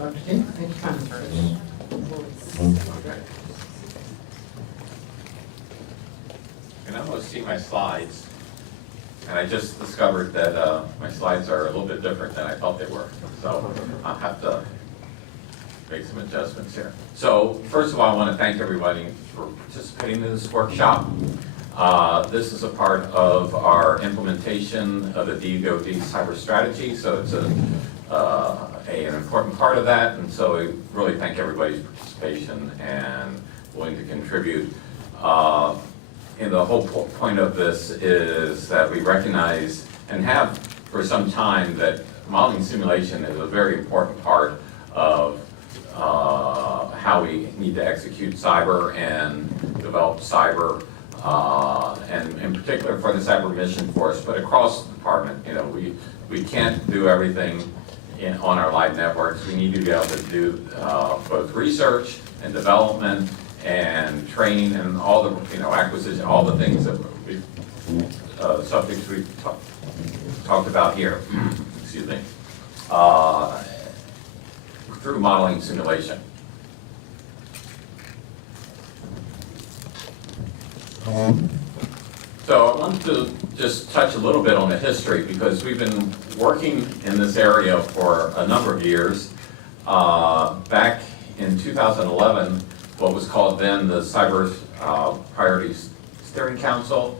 Dr. T, thank you kindly first. You can almost see my slides, and I just discovered that my slides are a little bit different than I thought they were, so I'll have to make some adjustments here. So first of all, I want to thank everybody for participating in this workshop. This is a part of our implementation of the DoD cyber strategy, so it's an important part of that, and so I really thank everybody's participation and willing to contribute. And the whole point of this is that we recognize and have for some time that modeling simulation is a very important part of how we need to execute cyber and develop cyber, and in particular for the cyber mission force, but across the department. You know, we can't do everything on our live networks. We need to be able to do both research and development and training and all the, acquisition, all the things that we, subjects we've talked about here, excuse me, through modeling simulation. So I want to just touch a little bit on the history, because we've been working in this area for a number of years. Back in 2011, what was called then the Cyber Priorities Steering Council,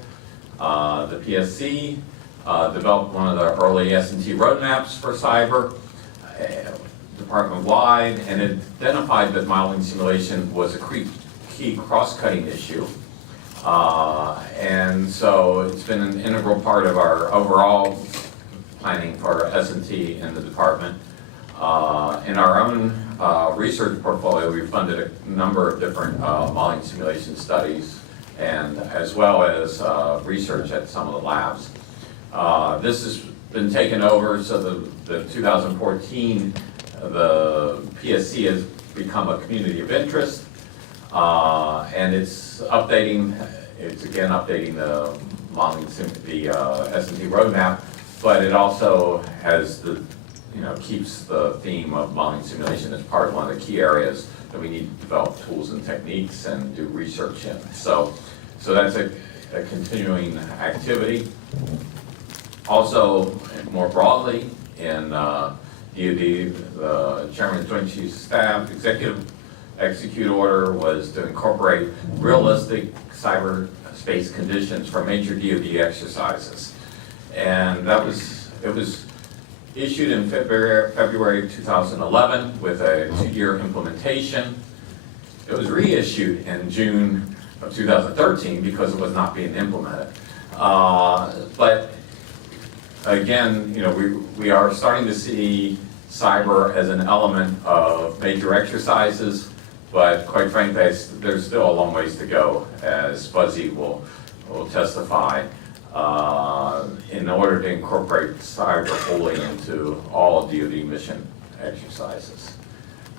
the PSC, developed one of the early S&T roadmaps for cyber, department-wide, and it identified that modeling simulation was a key cross-cutting issue. And so it's been an integral part of our overall planning for S&T in the department. In our own research portfolio, we've funded a number of different modeling simulation studies, and as well as research at some of the labs. This has been taken over, so the 2014, the PSC has become a community of interest, and it's updating the modeling the S&T roadmap, but it also has keeps the theme of modeling simulation as part of one of the key areas that we need to develop tools and techniques and do research in. So that's a continuing activity. Also, more broadly, in DoD, the Chairman of the Joint Chiefs of Staff execute order was to incorporate realistic cyberspace conditions for major DoD exercises. And it was issued in February of 2011 with a 2-year implementation. It was reissued in June of 2013 because it was not being implemented. But again, we are starting to see cyber as an element of major exercises, but quite frankly, there's still a long ways to go, as Fuzzy will testify, in order to incorporate cyber fully into all DoD mission exercises.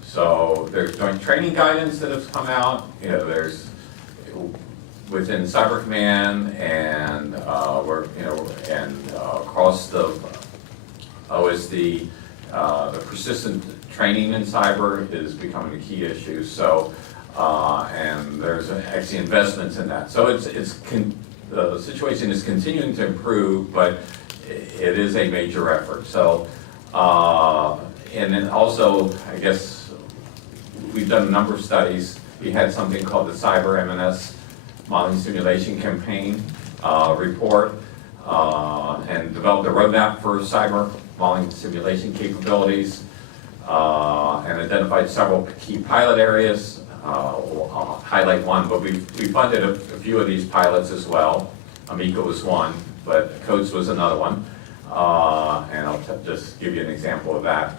So there's joint training guidance that has come out. There's within Cyber Command and across the OASD, the persistent training in cyber is becoming a key issue. So and there's actually investments in that. So the situation is continuing to improve, but it is a major effort. So, and then also, I guess, we've done a number of studies. We had something called the Cyber M&S Modeling Simulation Campaign report, and developed a roadmap for cyber modeling simulation capabilities, and identified several key pilot areas. I'll highlight one, but we funded a few of these pilots as well. Amica was one, but COATS was another one. And I'll just give you an example of that.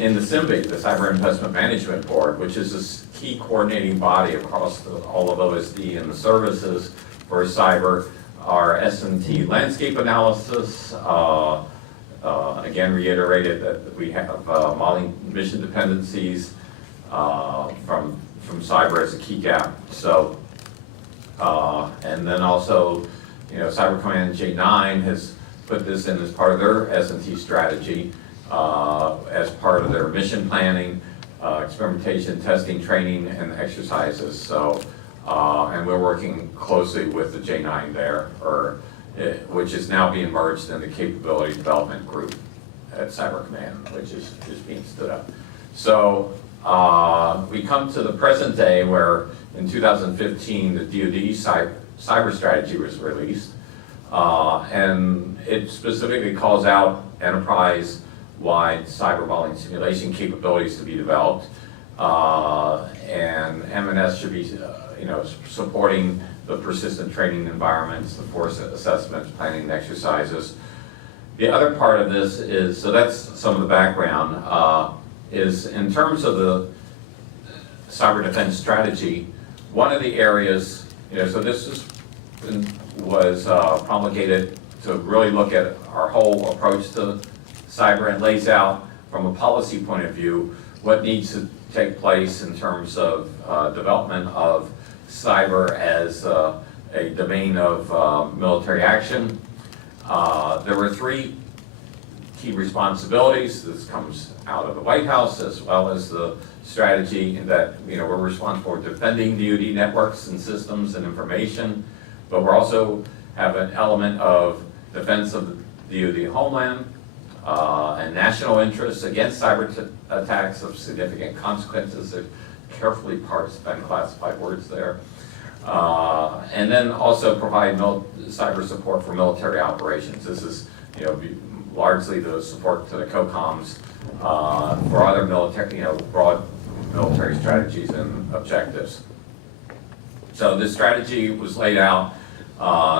In the CIMBY, the Cyber Investment Management Board, which is this key coordinating body across all of OSD and the services for cyber, our S&T landscape analysis, again reiterated that we have modeling mission dependencies from cyber as a key gap. So, and then also, Cyber Command J9 has put this in as part of their S&T strategy, as part of their mission planning, experimentation, testing, training, and exercises. So, and we're working closely with the J9 there, which is now being merged in the Capability Development Group at Cyber Command, which is being stood up. So we come to the present day where in 2015 the DoD cyber strategy was released, and it specifically calls out enterprise-wide cyber volume simulation capabilities to be developed, and M&S should be supporting the persistent training environments, the force assessments, planning and exercises. The other part of this is, so that's some of the background, is in terms of the cyber defense strategy, one of the areas, so this was promulgated to really look at our whole approach to cyber and lays out from a policy point of view what needs to take place in terms of development of cyber as a domain of military action. There were 3 key responsibilities. This comes out of the White House as well as the strategy that we're responsible for defending DoD networks and systems and information, but we also have an element of defense of the DoD homeland and national interests against cyber attacks of significant consequences. They're carefully parsed and classified words there. And then also provide cyber support for military operations. This is largely the support to the COCOMs for other military, broad military strategies and objectives. So this strategy was laid out.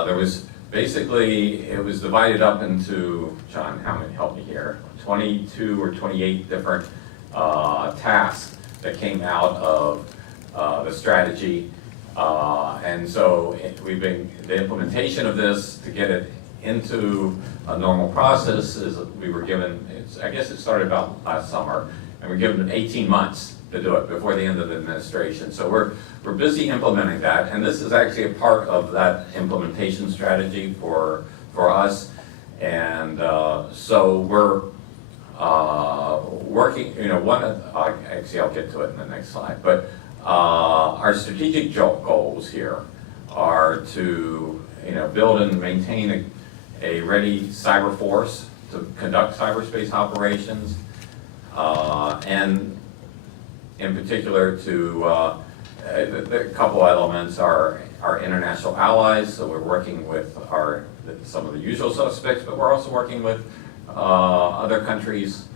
There was basically, it was divided up into, John, help me here, 22 or 28 different tasks that came out of the strategy. And so the implementation of this to get it into a normal process is we were given, I guess it started about last summer, and we're given 18 months to do it before the end of the administration. So we're busy implementing that, and this is actually a part of that implementation strategy for us. And so we're working, actually I'll get to it in the next slide, but our strategic goals here are to build and maintain a ready cyber force to conduct cyberspace operations, and in particular a couple elements are our international allies. So we're working with some of the usual suspects, but we're also working with other countries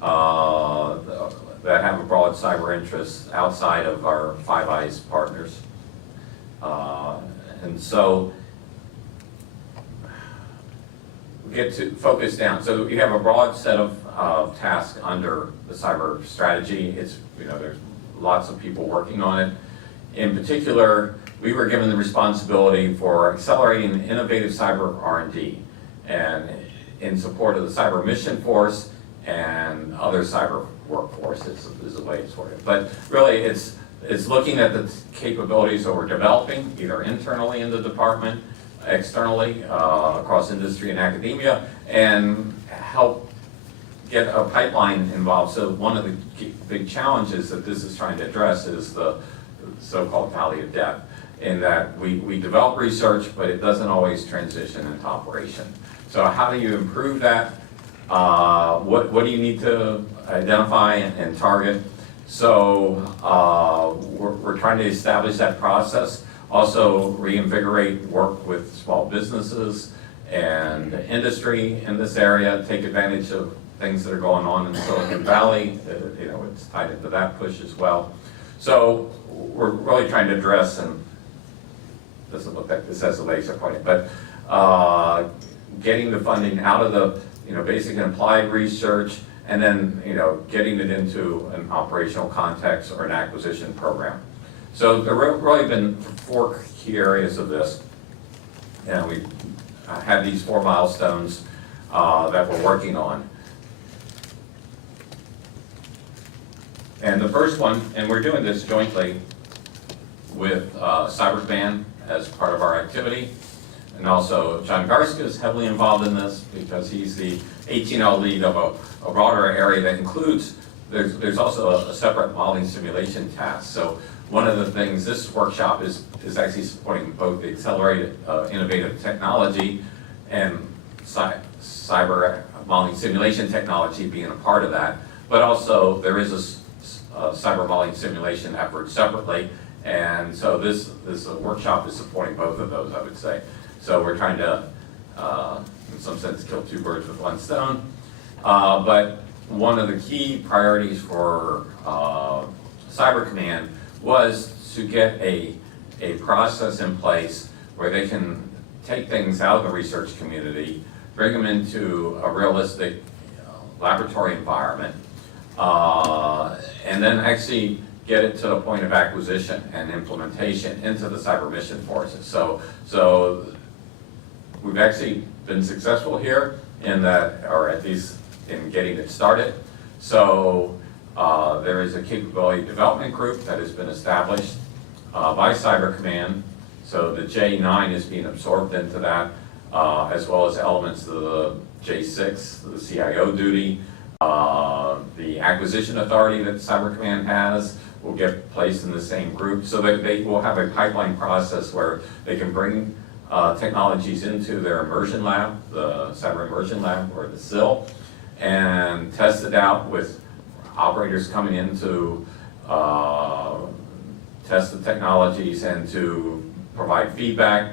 that have a broad cyber interest outside of our Five Eyes partners. And so we get to focus down. So we have a broad set of tasks under the cyber strategy. It's, there's lots of people working on it. In particular, we were given the responsibility for accelerating innovative cyber R&D and in support of the cyber mission force and other cyber workforces is the way it's worded. But really it's looking at the capabilities that we're developing, either internally in the department, externally across industry and academia, and help get a pipeline involved. So one of the big challenges that this is trying to address is the so-called valley of death, in that we develop research, but it doesn't always transition into operation. So how do you improve that? What do you need to identify and target? So we're trying to establish that process. Also reinvigorate work with small businesses and industry in this area, take advantage of things that are going on in Silicon Valley. It's tied into that push as well. So we're really trying to address, and doesn't look like this has a laser pointing, but getting the funding out of the basic and applied research, and then getting it into an operational context or an acquisition program. So there have really been 4 key areas of this, and we have these 4 milestones that we're working on. And the first one, and we're doing this jointly with Cyber Command as part of our activity, and also John Garska is heavily involved in this because he's the 18L lead of a broader area that includes, there's also a separate modeling simulation task. So one of the things, this workshop is actually supporting both the accelerated innovative technology and cyber modeling simulation technology being a part of that. But also there is a cyber modeling simulation effort separately. And so this workshop is supporting both of those, I would say. So we're trying to, in some sense, kill two birds with one stone. But one of the key priorities for Cyber Command was to get a process in place where they can take things out of the research community, bring them into a realistic laboratory environment, and then actually get it to the point of acquisition and implementation into the cyber mission forces. So we've actually been successful here in that, or at least in getting it started. So there is a capability development group that has been established by Cyber Command. So the J9 is being absorbed into that, as well as elements of the J6, the CIO duty. The acquisition authority that Cyber Command has will get placed in the same group. So they will have a pipeline process where they can bring technologies into their immersion lab, the cyber immersion lab, or the SIL, and test it out with operators coming in to test the technologies and to provide feedback.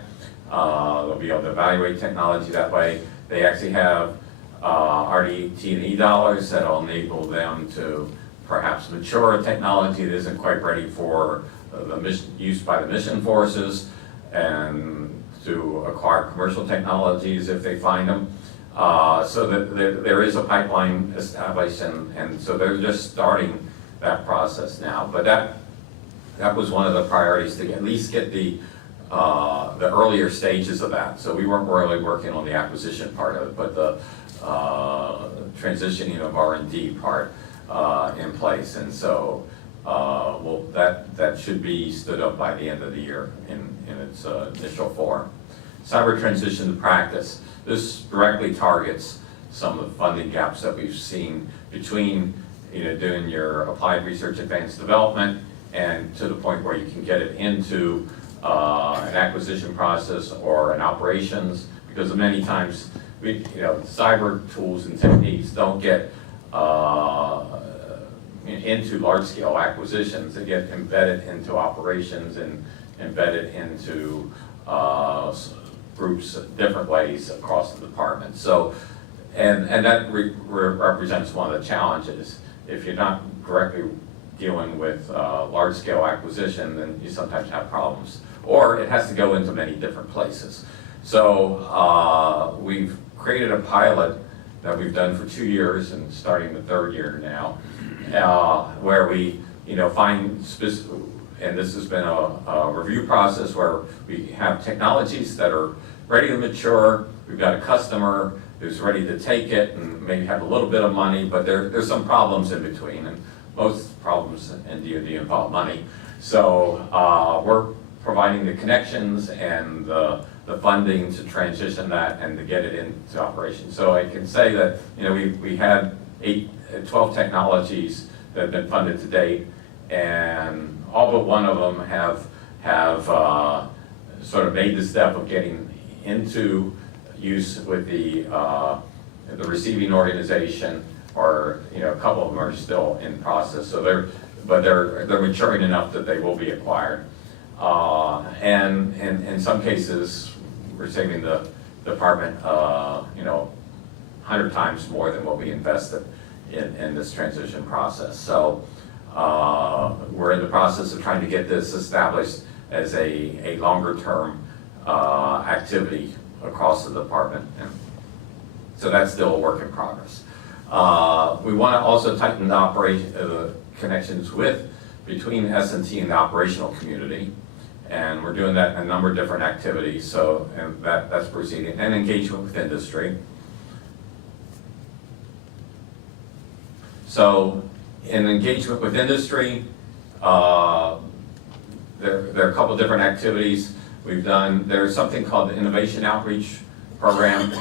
They'll be able to evaluate technology that way. They actually have RDT&E dollars that will enable them to perhaps mature a technology that isn't quite ready for the use by the mission forces, and to acquire commercial technologies if they find them. So that there is a pipeline established, and so they're just starting that process now. But that was one of the priorities, to at least get the earlier stages of that. So we weren't really working on the acquisition part of it, but the transitioning of R&D part in place. And so well, that should be stood up by the end of the year in its initial form. Cyber transition to practice. This directly targets some of the funding gaps that we've seen between doing your applied research advanced development and to the point where you can get it into an acquisition process or an operations, because many times cyber tools and techniques don't get into large-scale acquisitions. They get embedded into operations and embedded into groups different ways across the department. So, and that represents one of the challenges. If you're not directly dealing with large-scale acquisition, then you sometimes have problems. Or it has to go into many different places. So we've created a pilot that we've done for 2 years and starting the 3rd year now, where we find specific, and this has been a review process where we have technologies that are ready to mature. We've got a customer who's ready to take it and maybe have a little bit of money, but there's some problems in between, and most problems in DoD involve money. So we're providing the connections and the funding to transition that and to get it into operation. So I can say that we had 12 technologies that have been funded to date, and all but one of them have sort of made the step of getting into use with the receiving organization, or a couple of them are still in process. So they're maturing enough that they will be acquired. And in some cases, we're saving the department 100 times more than what we invested in this transition process. So we're in the process of trying to get this established as a longer term activity across the department. And so that's still a work in progress. We want to also tighten the connections between S&T and the operational community. And we're doing that in a number of different activities. So and that's proceeding, and engagement with industry. So in engagement with industry, there are a couple different activities we've done. There's something called the Innovation Outreach Program.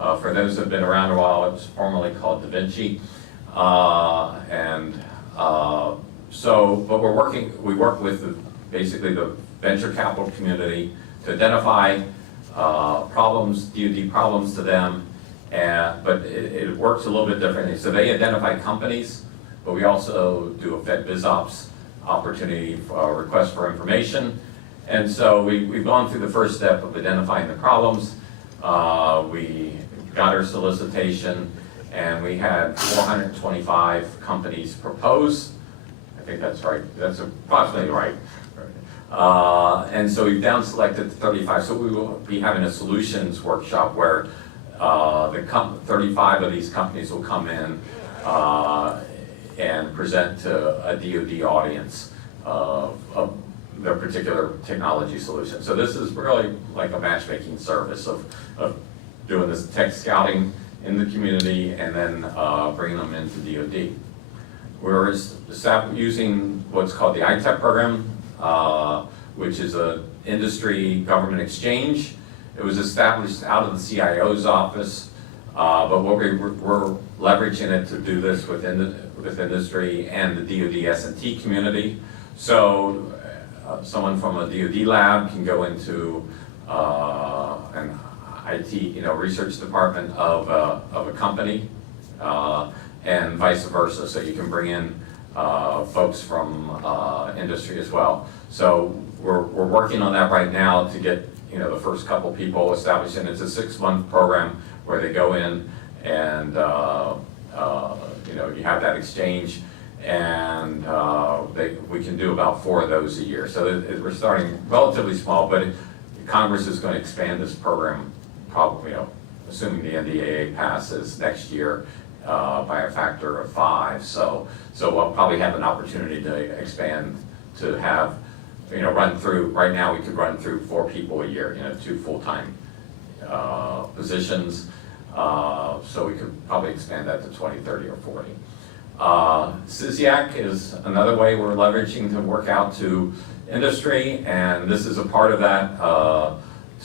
For those that have been around a while, it was formerly called Da Vinci. But we work with basically the venture capital community to identify problems, DoD problems to them, but it works a little bit differently. So they identify companies, but we also do a Fed BizOps opportunity for request for information. And so we've gone through the first step of identifying the problems. We got our solicitation, and we had 425 companies propose. I think that's right. That's approximately right. And so we've down selected 35. So we will be having a solutions workshop where 35 of these companies will come in and present to a DoD audience of their particular technology solution. So this is really like a matchmaking service of doing this tech scouting in the community and then bringing them into DoD. We're using what's called the ITEP program, which is an industry government exchange. It was established out of the CIO's office, but we're leveraging it to do this with industry and the DoD S&T community. So someone from a DoD lab can go into an IT, research department of a company, and vice versa. So you can bring in folks from industry as well. So we're working on that right now to get the first couple people established, and it's a 6-month program where they go in and you have that exchange, and we can do about 4 of those a year. So we're starting relatively small, but Congress is going to expand this program probably, assuming the NDAA passes next year, by a factor of 5. So we'll probably have an opportunity to expand to have, run through, right now we could run through 4 people a year, 2 full-time positions. So we could probably expand that to 20, 30, or 40. CISIAC is another way we're leveraging to work out to industry, and this is a part of that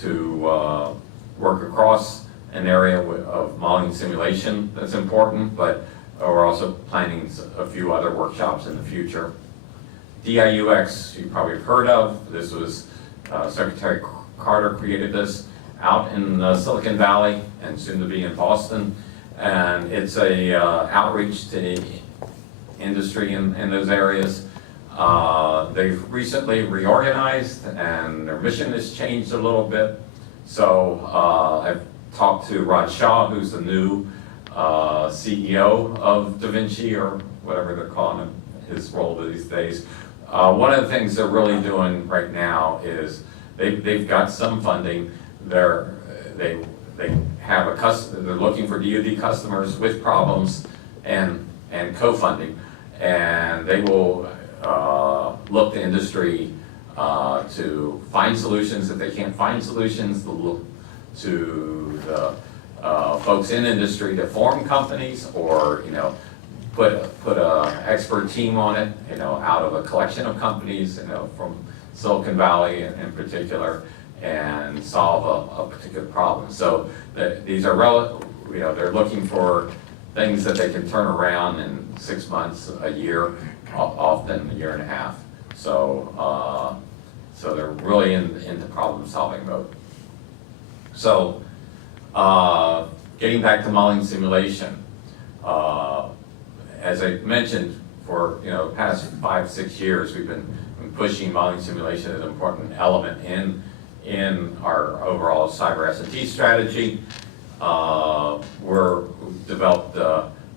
to work across an area of modeling simulation that's important, but we're also planning a few other workshops in the future. DIUX, you probably have heard of. This was Secretary Carter created this out in Silicon Valley and soon to be in Boston. And it's a outreach to industry in those areas. They've recently reorganized and their mission has changed a little bit. So I've talked to Raj Shah, who's the new CEO of Da Vinci, or whatever they're calling him, his role these days. One of the things they're really doing right now is they've got some funding. They have they're looking for DoD customers with problems and co-funding, and they will look to industry to find solutions. If they can't find solutions, they'll look to the folks in industry to form companies, or put a expert team on it, out of a collection of companies, from Silicon Valley in particular, and solve a particular problem. So these are they're looking for things that they can turn around in 6 months, a year, often a year and a half. So they're really into problem solving mode. So getting back to modeling simulation, as I mentioned, for the past 5-6 years, we've been pushing modeling simulation as an important element in our overall cyber S&T strategy. We've developed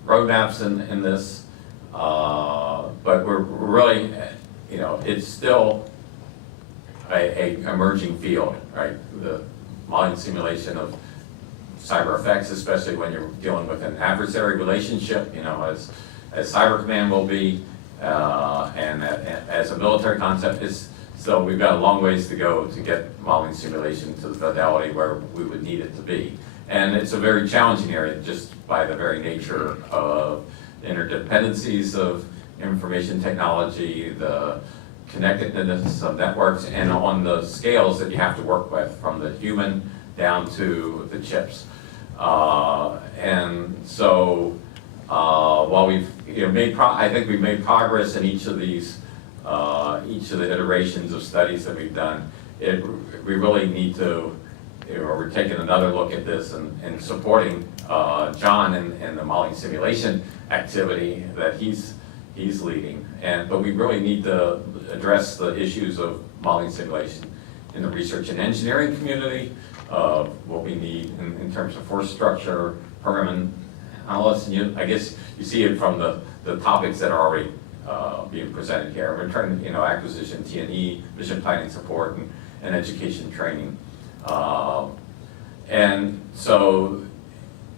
roadmaps in this, but we're really, it's still a emerging field, right? The modeling simulation of cyber effects, especially when you're dealing with an adversary relationship, as Cyber Command will be, and as a military concept is. So we've got a long ways to go to get modeling simulation to the fidelity where we would need it to be. And it's a very challenging area just by the very nature of interdependencies of information technology, the connectedness of networks, and on the scales that you have to work with, from the human down to the chips. And so while we've I think we've made progress in each of the iterations of studies that we've done, we really need to, we're taking another look at this and supporting John in the modeling simulation activity that he's leading. But we really need to address the issues of modeling simulation in the research and engineering community, what we need in terms of force structure, program analysis, and I guess you see it from the topics that are already being presented here. We're trying to, acquisition, T&E, mission planning support, and education training. And so,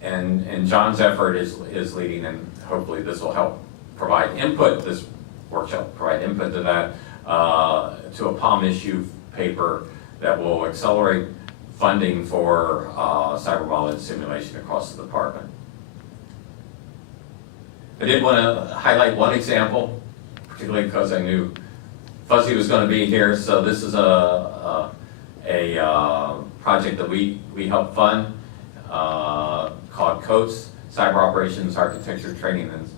and John's effort is leading, and hopefully this will help provide input, this workshop provide input to that, to a POM issue paper that will accelerate funding for cyber modeling simulation across the department. I did want to highlight one example, particularly because I knew Fuzzy was going to be here. So this is a project that we helped fund called COATS, Cyber Operations Architecture Training and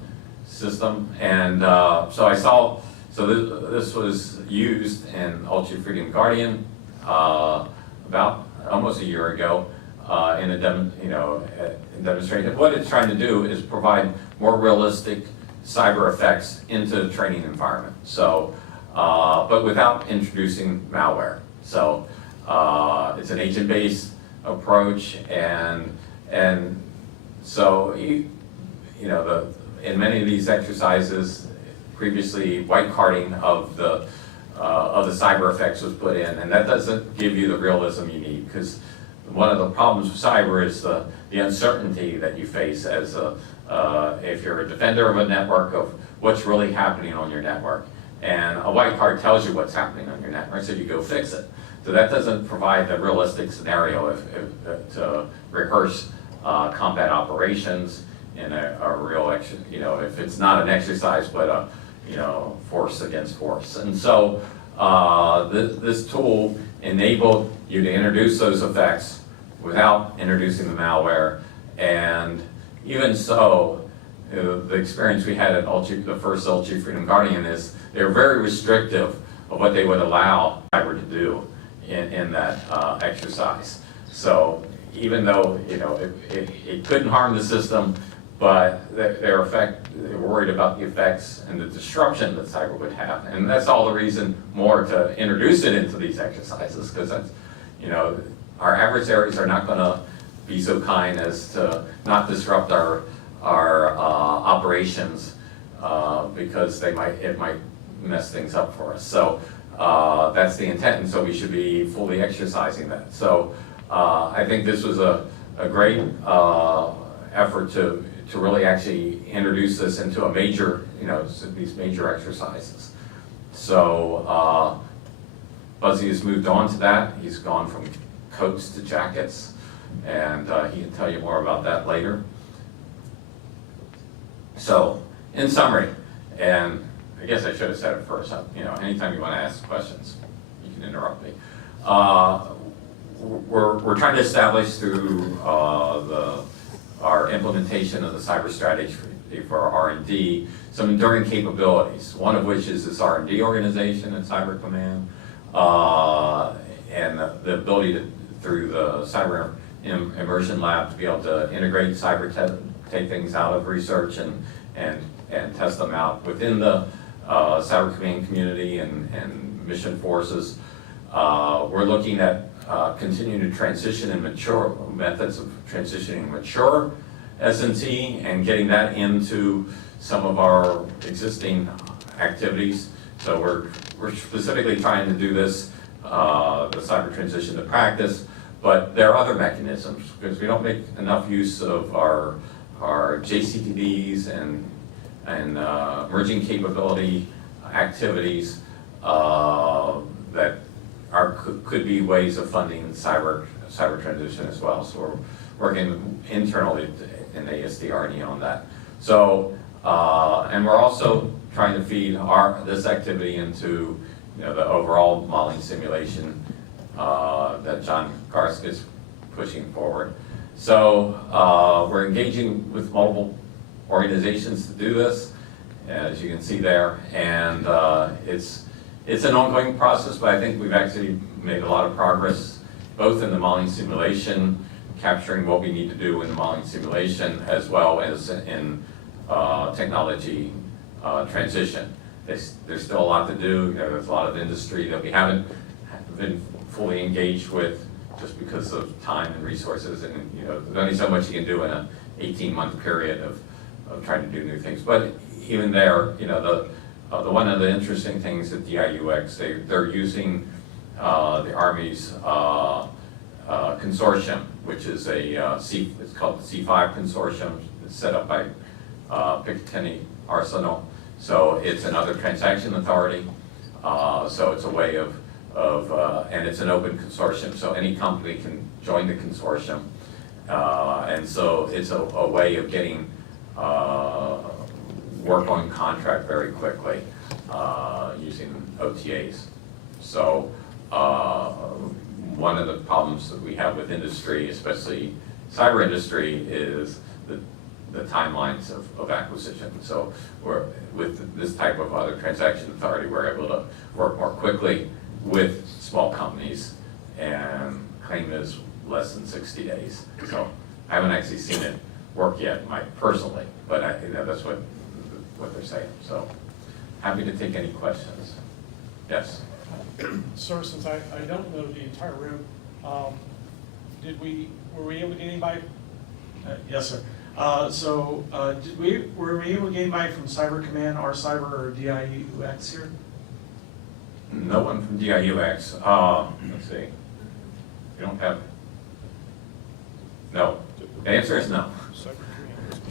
System. And so I saw, this was used in Ultra Freedom Guardian about almost a year ago in a demonstration. What it's trying to do is provide more realistic cyber effects into the training environment. So, but without introducing malware. So it's an agent-based approach, and so in many of these exercises, previously white carding of the cyber effects was put in, and that doesn't give you the realism you need, because one of the problems with cyber is the uncertainty that you face as if you're a defender of a network, of what's really happening on your network. And a white card tells you what's happening on your network, so you go fix it. So that doesn't provide the realistic scenario to rehearse combat operations in a real, if it's not an exercise, but a force against force. And so this tool enabled you to introduce those effects without introducing the malware. And even so, the experience we had at the first Ultra Freedom Guardian is they're very restrictive of what they would allow cyber to do in that exercise. So even though it couldn't harm the system, but they're worried about the effects and the disruption that cyber would have. And that's all the reason more to introduce it into these exercises, because that's, our adversaries are not going to be so kind as to not disrupt our operations because it might mess things up for us. So that's the intent, and so we should be fully exercising that. So I think this was a great effort to really actually introduce this into a major, these major exercises. So Buzzy has moved on to that. He's gone from coats to jackets, and he can tell you more about that later. So in summary, and I guess I should have said it first, anytime you want to ask questions, you can interrupt me. We're trying to establish through our implementation of the cyber strategy for our R&D some enduring capabilities, one of which is this R&D organization at Cyber Command, and the ability to, through the Cyber Immersion Lab, to be able to integrate cyber take things out of research and test them out within the Cyber Command community and mission forces. We're looking at continuing to transition and mature methods of transitioning mature S&T and getting that into some of our existing activities. So we're specifically trying to do this, the cyber transition to practice, but there are other mechanisms, because we don't make enough use of our JCTDs and emerging capability activities that could be ways of funding cyber transition as well. So we're working internally in ASD R&E on that. So and we're also trying to feed this activity into the overall modeling simulation that John Garsk is pushing forward. So we're engaging with multiple organizations to do this, as you can see there, and it's an ongoing process, but I think we've actually made a lot of progress, both in the modeling simulation, capturing what we need to do in the modeling simulation, as well as in technology transition. There's still a lot to do. There's a lot of industry that we haven't been fully engaged with just because of time and resources, and there's only so much you can do in an 18-month period of trying to do new things. But even there, the one of the interesting things at DIUX, they're using the Army's consortium, which is it's called the C5 consortium. It's set up by Picatinny Arsenal. So it's another transaction authority. So it's a way of and it's an open consortium, so any company can join the consortium. And so it's a way of getting work on contract very quickly using OTAs. So one of the problems that we have with industry, especially cyber industry, is the timelines of acquisition. So with this type of other transaction authority, we're able to work more quickly with small companies, and claim is less than 60 days. So I haven't actually seen it work yet, personally, but that's what they're saying. So happy to take any questions. Yes. Sir, since I don't know the entire room, were we able to get anybody? Yes, sir. Were we able to get anybody from Cyber Command, our Cyber, or DIUX here? No one from DIUX. Let's see. We don't have. No. The answer is no.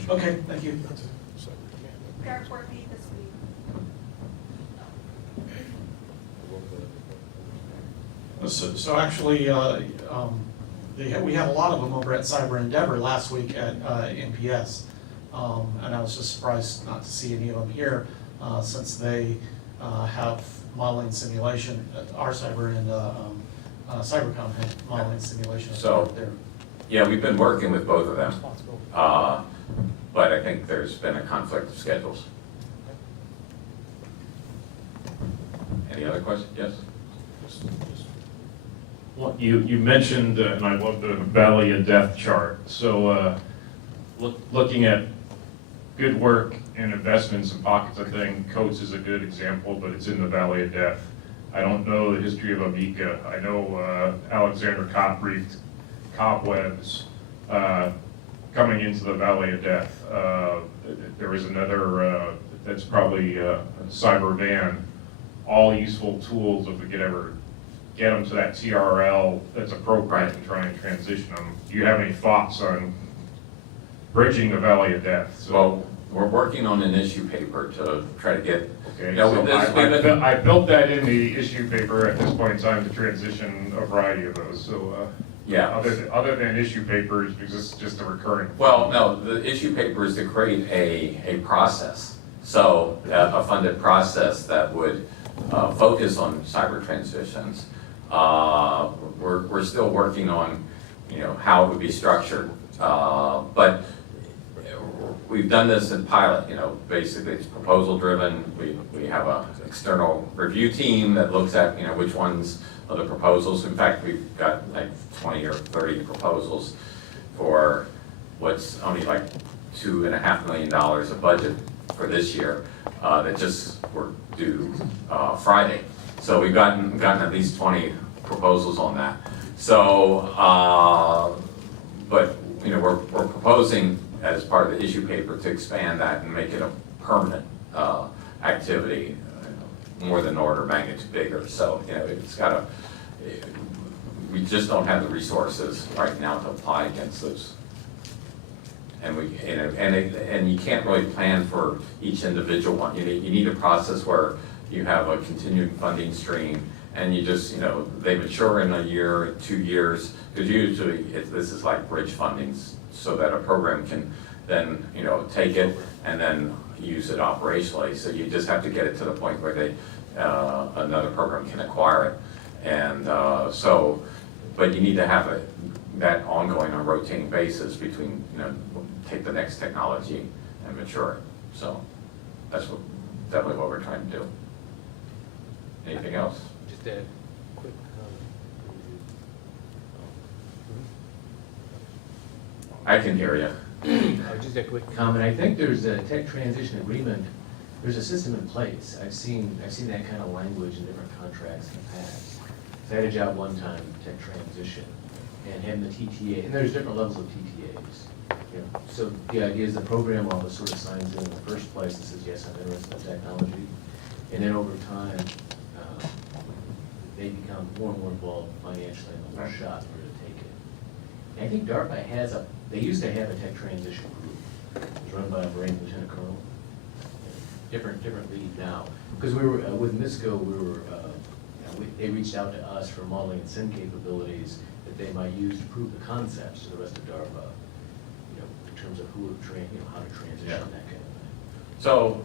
Okay, thank you. Derek Worthy this week. So actually, we had a lot of them over at Cyber Endeavor last week at NPS, and I was just surprised not to see any of them here, since they have modeling simulation at our Cyber and Cybercom had modeling simulation. So there. Yeah, we've been working with both of them, but I think there's been a conflict of schedules. Any other questions? Yes. Well, you mentioned, and I love the Valley of Death chart. So looking at good work and investments and pockets, I think Coates is a good example, but it's in the Valley of Death. I don't know the history of Amica. I know Alexander Kopp briefed cobwebs coming into the Valley of Death. There is another that's probably a cyber van. All useful tools if we could ever get them to that TRL that's appropriate and try and transition them. Do you have any thoughts on bridging the Valley of Death? So, Well, we're working on an issue paper to try to get. okay, No, so with this, I built that in the issue paper at this point in time to transition a variety of those. So Yeah. other than issue papers, because it's just a recurring. Well, no, the issue paper is to create a process. So a funded process that would focus on cyber transitions. We're still working on, how it would be structured. But we've done this in pilot, basically it's proposal driven. We have an external review team that looks at, which ones of the proposals. In fact, we've got like 20 or 30 proposals for what's only like $2.5 million of budget for this year that just were due Friday. So we've gotten at least 20 proposals on that. So, but we're proposing as part of the issue paper to expand that and make it a permanent activity, more than order of magnitude bigger. So it's got to. We just don't have the resources right now to apply against those. And and you can't really plan for each individual one. You need a process where you have a continuing funding stream, and you just, they mature in a year, 2 years, because usually this is like bridge funding, so that a program can then, take it and then use it operationally. So you just have to get it to the point where another program can acquire it. And but you need to have that ongoing on a rotating basis between, take the next technology and mature it. So that's definitely what we're trying to do. Anything else? Just a quick I can hear you. just a quick comment. I think there's a tech transition agreement. There's a system in place. I've seen that kind of language in different contracts in the past. So I had a job one time, tech transition, and having the TTA, and there's different levels of TTAs. So the idea is the program office sort of signs in the first place and says, yes, I'm interested in technology. And then over time, they become more and more involved financially in the whole shot in order to take it. And I think DARPA they used to have a tech transition group. It was run by a Marine Lieutenant Colonel. Different lead now. Because we were, with MISCO, they reached out to us for modeling and sim capabilities that they might use to prove the concepts to the rest of DARPA, in terms of who would how to transition, that kind of thing. So,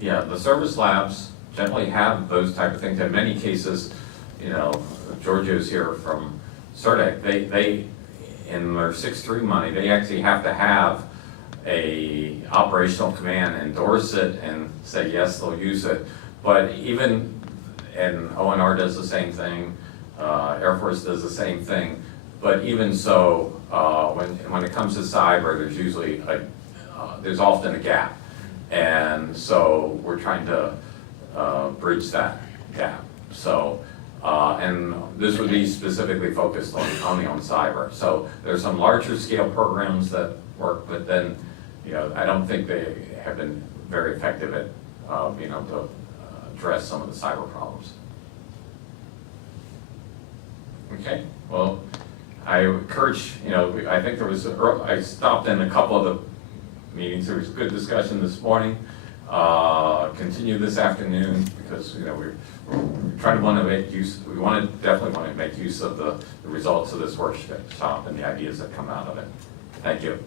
yeah, the service labs generally have those type of things. In many cases, Giorgio's here from CERTEC, they in their 6.3 money, they actually have to have a operational command endorse it and say, yes, they'll use it. But even, and ONR does the same thing, Air Force does the same thing, but even so, when it comes to cyber, there's usually there's often a gap. And so we're trying to bridge that gap. So, and this would be specifically focused only on cyber. So there's some larger scale programs that work, but then, I don't think they have been very effective at being able to address some of the cyber problems. Okay, well, I encourage, I think there was, I stopped in a couple of the meetings. There was good discussion this morning. Continue this afternoon because, we're trying to definitely want to make use of the results of this workshop and the ideas that come out of it. Thank you.